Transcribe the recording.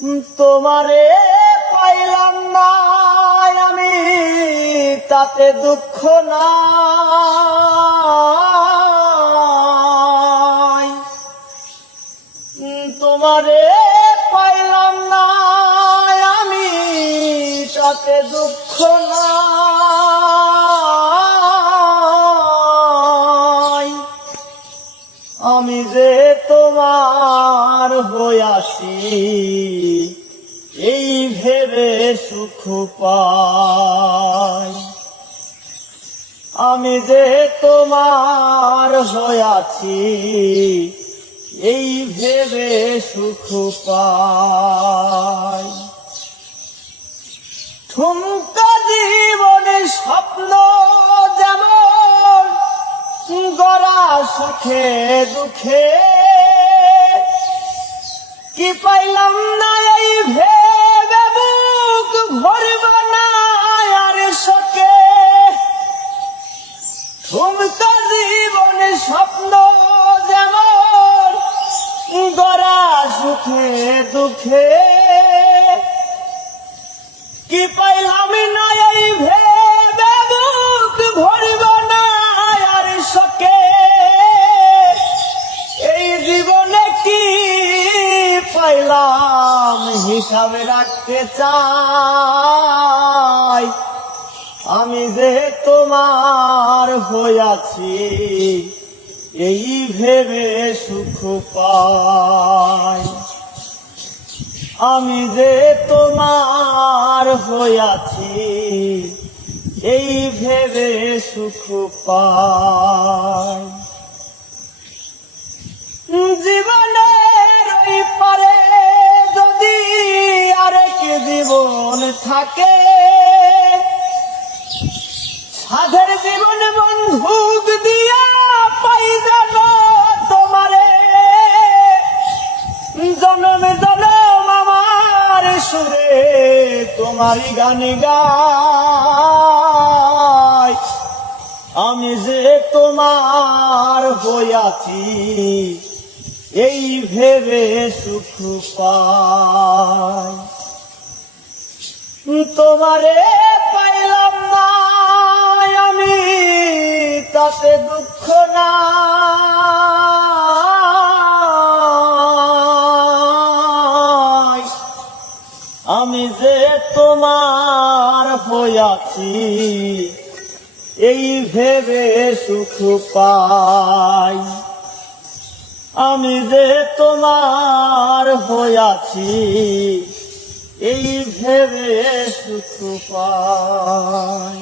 তোমারে পাইলাম না আমি তাতে দুঃখ নাই, তোমারে পাইলাম না আমি তাতে দুঃখ নাই। আমি যে তোমার হইয়াছি এই ভেবে সুখ পাই, আমি যে তোমার হইয়াছি এই ভেবে সুখ পাই। ঠুমকা জীবনে স্বপ্ন যেমন গড়া সুখে দুঃখে, কি পাইলাম না এই ভেবে বুক ভরব না আর শোকে। ঠুমকা জীবনে স্বপ্ন যেমন গড়া সুখে দুঃখে, কি পাইলাম না এই ভেবে বুক ভরব না আর শোকে। এই জীবনে কি পাইলাম হিসাবে রাখতে চাই, আমি যে তোমার হইয়াছি এই ভেবে সুখ পাই। আমি যে তোমার হইয়াছি এই ভেবে সুখ পাই। জীবনের ওই পারে যদি আরেক জীবন থাকে, সাধের জীবন বন্ধুক দিয়া পাই যেন তোমারে। জনম জনম আমার সুরে তোমারই গান গাই, আমি যে তোমার হইয়াছি এই ভেবে সুখ পাই। তোমারে পাইলাম না আমি তাতে দুঃখ নাই, আমি যে তোমার হইয়াছি এই ভেবে সুখ পাই। আমি যে তোমার হইয়াছি এই ভেবে সুখ পাই।